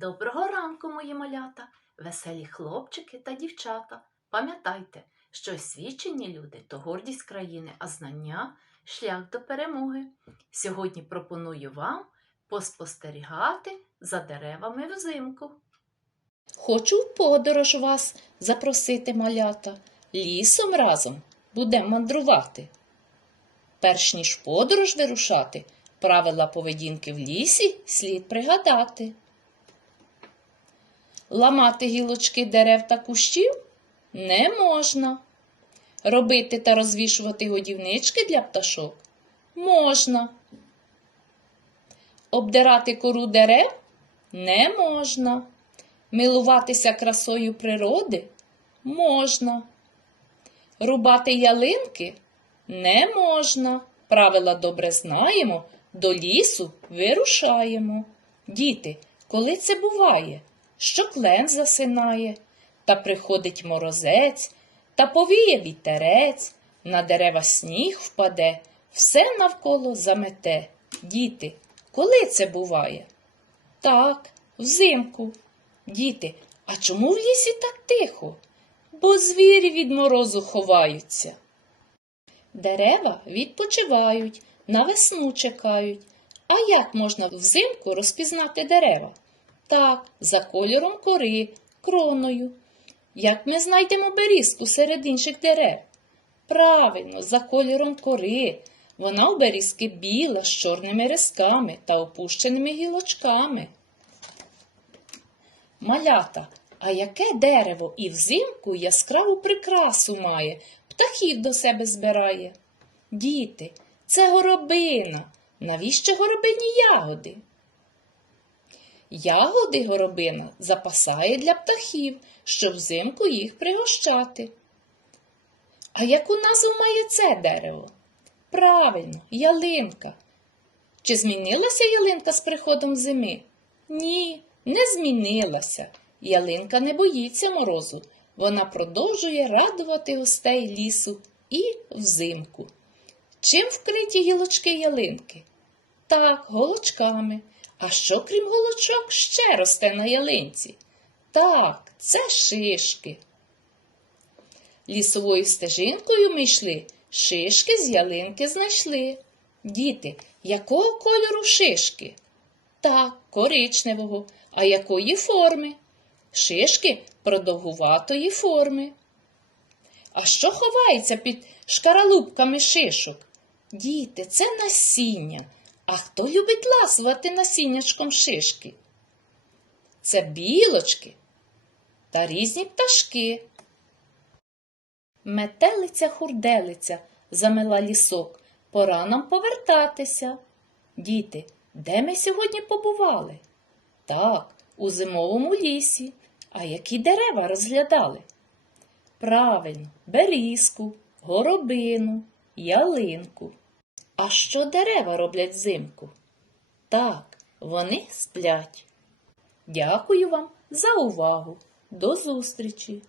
Доброго ранку, мої малята, веселі хлопчики та дівчата. Пам'ятайте, що освічені люди то гордість країни, а знання шлях до перемоги. Сьогодні пропоную вам поспостерігати за деревами взимку. Хочу в подорож вас запросити малята. Лісом разом будемо мандрувати. Перш ніж подорож вирушати, правила поведінки в лісі слід пригадати. Ламати гілочки дерев та кущів не можна. Робити та розвішувати годівнички для пташок можна. Обдирати кору дерев не можна. Милуватися красою природи можна. Рубати ялинки не можна. Правила добре знаємо, до лісу вирушаємо. Діти, коли це буває, що клен засинає, та приходить морозець, та повіє вітерець, на дерева сніг впаде, все навколо замете. Діти, коли це буває? Так, взимку. Діти, а чому в лісі так тихо? Бо звірі від морозу ховаються. Дерева відпочивають, на весну чекають. А як можна взимку розпізнати дерева? Так, за кольором кори, кроною. Як ми знайдемо берізку серед інших дерев? Правильно, за кольором кори. Вона у берізки біла з чорними рисками та опущеними гілочками. Малята, а яке дерево і взимку яскраву прикрасу має, птахів до себе збирає? Діти, це горобина. Навіщо горобині ягоди? Ягоди горобина запасає для птахів, щоб взимку їх пригощати. А яку назву має це дерево? Правильно, ялинка. Чи змінилася ялинка з приходом зими? Ні, не змінилася. Ялинка не боїться морозу. Вона продовжує радувати гостей лісу і взимку. Чим вкриті гілочки ялинки? Так, голочками. А що, крім голочок, ще росте на ялинці? Так, це шишки. Лісовою стежинкою ми йшли, шишки з ялинки знайшли. Діти, якого кольору шишки? Так, коричневого. А якої форми? Шишки продовгуватої форми. А що ховається під шкаралупками шишок? Діти, це насіння. А хто любить ласувати насіннячком шишки? Це білочки та різні пташки. Метелиця хурделиця замила лісок. Пора нам повертатися. Діти, де ми сьогодні побували? Так, у зимовому лісі. А які дерева розглядали? Правильно, берізку, горобину, ялинку. А що дерева роблять взимку? Так, вони сплять. Дякую вам за увагу. До зустрічі!